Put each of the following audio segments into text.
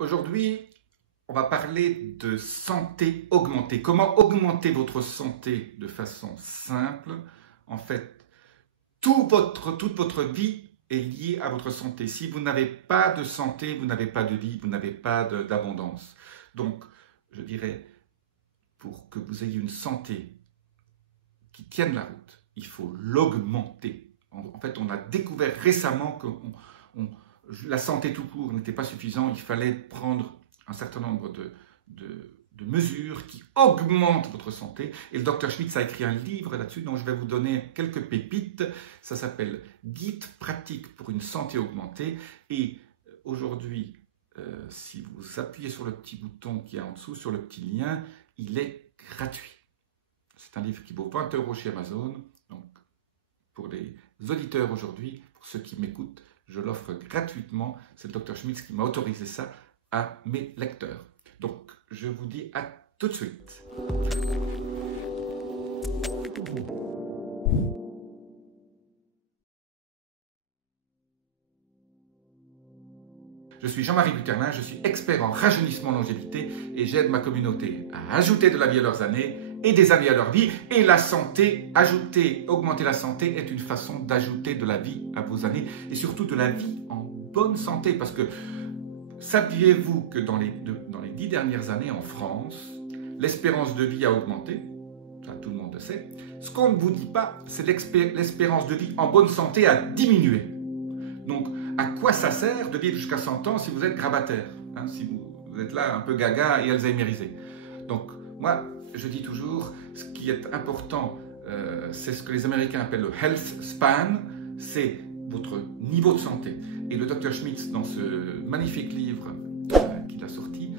Aujourd'hui, on va parler de santé augmentée. Comment augmenter votre santé de façon simple. En fait, toute votre vie est liée à votre santé. Si vous n'avez pas de santé, vous n'avez pas de vie, vous n'avez pas d'abondance. Donc, je dirais, pour que vous ayez une santé qui tienne la route, il faut l'augmenter. En fait, on a découvert récemment que la santé tout court n'était pas suffisante. Il fallait prendre un certain nombre de mesures qui augmentent votre santé. Et le Dr Schmitz a écrit un livre là-dessus, dont je vais vous donner quelques pépites. Ça s'appelle « Guide pratique pour une santé augmentée ». Et aujourd'hui, si vous appuyez sur le petit bouton qui est en dessous, sur le petit lien, il est gratuit. C'est un livre qui vaut 20 € chez Amazon. Donc, pour les auditeurs aujourd'hui, pour ceux qui m'écoutent, je l'offre gratuitement. C'est le Dr Schmitz qui m'a autorisé ça à mes lecteurs. Donc, je vous dis à tout de suite. Je suis Jean-Marie Buterlin, je suis expert en rajeunissement longévité et j'aide ma communauté à ajouter de la vie à leurs années et des années à leur vie. Et la santé, augmenter la santé est une façon d'ajouter de la vie à vos années et surtout de la vie en bonne santé. Parce que saviez-vous que dans les 10 dernières années en France, l'espérance de vie a augmenté? Ça, tout le monde le sait. Ce qu'on ne vous dit pas, c'est l'espérance de vie en bonne santé a diminué. Donc, à quoi ça sert de vivre jusqu'à 100 ans si vous êtes grabataire, hein, si vous êtes là un peu gaga et alzheimerisé? Donc, moi, je dis toujours, ce qui est important, c'est ce que les Américains appellent le health span, c'est votre niveau de santé. Et le Dr Schmitz, dans ce magnifique livre qu'il a sorti,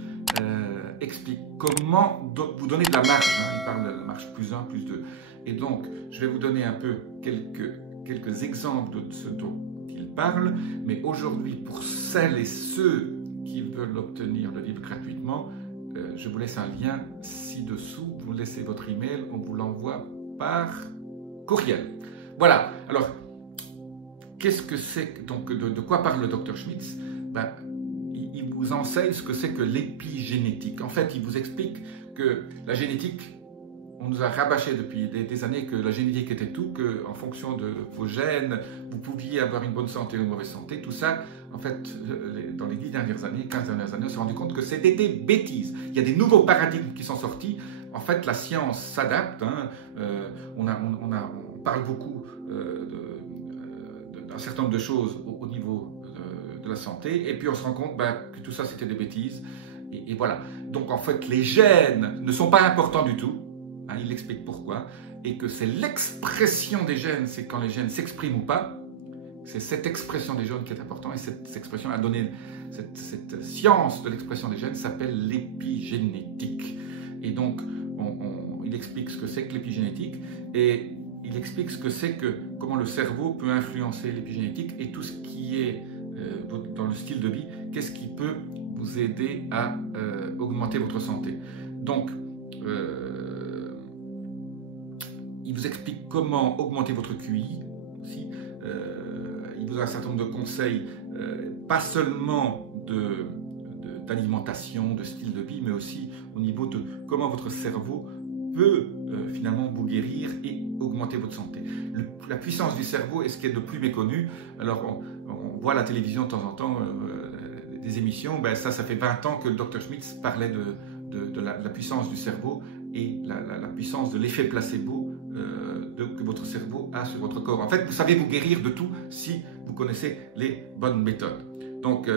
explique comment vous donner de la marge. Hein. Il parle de la marge +1, +2. Et donc, je vais vous donner un peu quelques exemples de ce dont il parle. Mais aujourd'hui, pour celles et ceux qui veulent obtenir le livre gratuitement, je vous laisse un lien ci-dessous. Vous laissez votre email, on vous l'envoie par courriel. Voilà. Alors, qu'est-ce que c'est donc de quoi parle le Dr Schmitz? Il vous enseigne ce que c'est que l'épigénétique. En fait, il vous explique que la génétique, on nous a rabâché depuis des années que la génétique était tout, qu'en fonction de vos gènes, vous pouviez avoir une bonne santé ou une mauvaise santé. Tout ça, en fait, dans les 10 dernières années, 15 dernières années, on s'est rendu compte que c'était des bêtises. Il y a des nouveaux paradigmes qui sont sortis. En fait, la science s'adapte. Hein. On parle beaucoup d'un certain nombre de choses au niveau de la santé, et puis on se rend compte que tout ça c'était des bêtises, et voilà. Donc en fait les gènes ne sont pas importants du tout, hein, il explique pourquoi, et que c'est l'expression des gènes, c'est quand les gènes s'expriment ou pas, c'est cette expression des gènes qui est importante, et cette expression a donné, cette science de l'expression des gènes s'appelle l'épigénétique. Et donc il explique ce que c'est que l'épigénétique, et il explique ce que c'est comment le cerveau peut influencer l'épigénétique et tout ce qui est dans le style de vie, qu'est-ce qui peut vous aider à augmenter votre santé. Donc, il vous explique comment augmenter votre QI aussi. Il vous a un certain nombre de conseils, pas seulement d'alimentation, de style de vie, mais aussi au niveau de comment votre cerveau peut finalement vous guérir et augmenter votre santé. La puissance du cerveau est ce qui est de plus méconnu. Alors, on voit à la télévision de temps en temps des émissions, ça fait 20 ans que le Dr Schmitz parlait de la puissance du cerveau et la puissance de l'effet placebo que votre cerveau a sur votre corps. En fait, vous savez vous guérir de tout si vous connaissez les bonnes méthodes. Donc,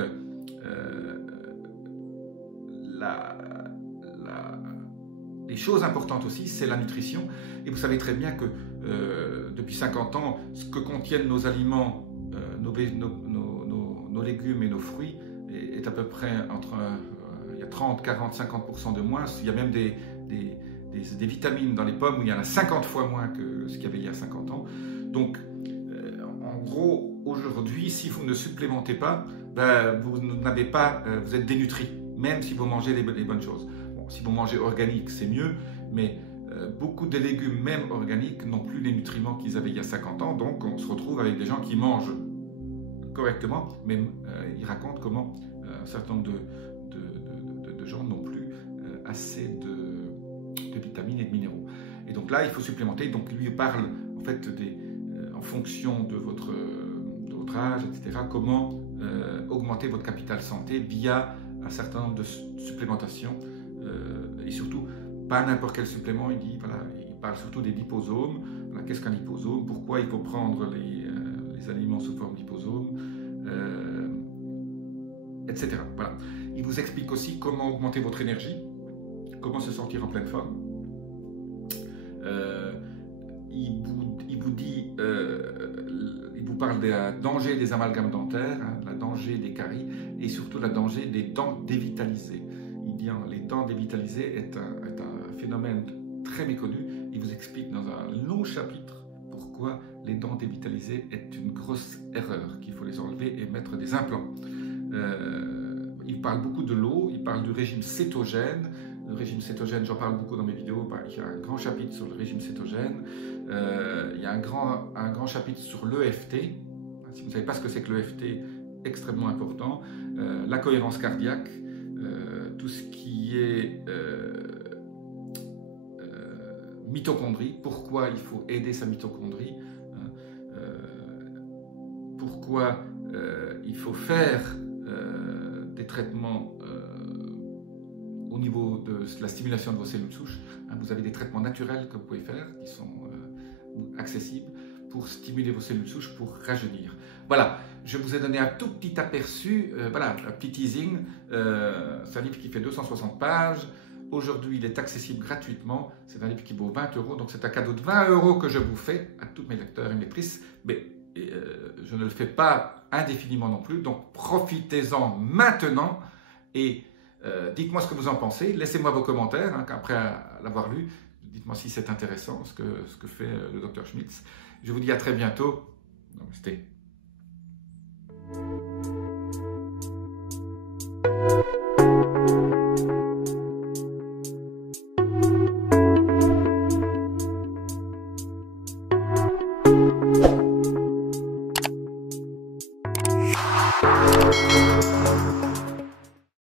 les choses importantes aussi, c'est la nutrition. Et vous savez très bien que depuis 50 ans, ce que contiennent nos aliments, nos légumes et nos fruits est à peu près il y a 30, 40, 50% de moins. Il y a même des vitamines dans les pommes où il y en a 50 fois moins que ce qu'il y avait il y a 50 ans. Donc, en gros, aujourd'hui, si vous ne supplémentez pas, vous êtes dénutri, même si vous mangez les bonnes choses. Bon, si vous mangez organique, c'est mieux, mais beaucoup de légumes, même organiques, n'ont plus les nutriments qu'ils avaient il y a 50 ans. Donc, on se retrouve avec des gens qui mangent correctement, mais il raconte comment un certain nombre de de gens n'ont plus assez de vitamines et de minéraux. Et donc là, il faut supplémenter. Donc lui parle en fait en fonction de votre âge, etc., comment augmenter votre capital santé via un certain nombre de supplémentations et surtout pas n'importe quel supplément. Il parle surtout des liposomes. Voilà, qu'est-ce qu'un liposome? Pourquoi il faut prendre les aliments sous forme liposome, etc. Voilà. Il vous explique aussi comment augmenter votre énergie, comment se sentir en pleine forme. Il vous parle des dangers des amalgames dentaires, la danger des caries et surtout la danger des dents dévitalisées. Il dit les dents dévitalisées est un phénomène très méconnu. Il vous explique dans un long chapitre pourquoi les dents dévitalisées est une grosse erreur, qu'il faut les enlever et mettre des implants. Il parle beaucoup de l'eau, il parle du régime cétogène. Le régime cétogène, j'en parle beaucoup dans mes vidéos, il y a un grand chapitre sur le régime cétogène, il y a un grand chapitre sur l'EFT. Si vous ne savez pas ce que c'est que l'EFT, extrêmement important. La cohérence cardiaque, tout ce qui est mitochondrie, pourquoi il faut aider sa mitochondrie, pourquoi il faut faire des traitements au niveau de la stimulation de vos cellules souches. Vous avez des traitements naturels que vous pouvez faire, qui sont accessibles pour stimuler vos cellules souches, pour rajeunir. Voilà, je vous ai donné un tout petit aperçu, voilà, un petit teasing. C'est un livre qui fait 260 pages. Aujourd'hui, il est accessible gratuitement. C'est un livre qui vaut 20 €, donc c'est un cadeau de 20 € que je vous fais à tous mes lecteurs et mes lectrices. Mais je ne le fais pas indéfiniment non plus, donc profitez-en maintenant et dites-moi ce que vous en pensez, laissez-moi vos commentaires après l'avoir lu, dites-moi si c'est intéressant ce que fait le Dr Schmitz. Je vous dis à très bientôt. Namaste.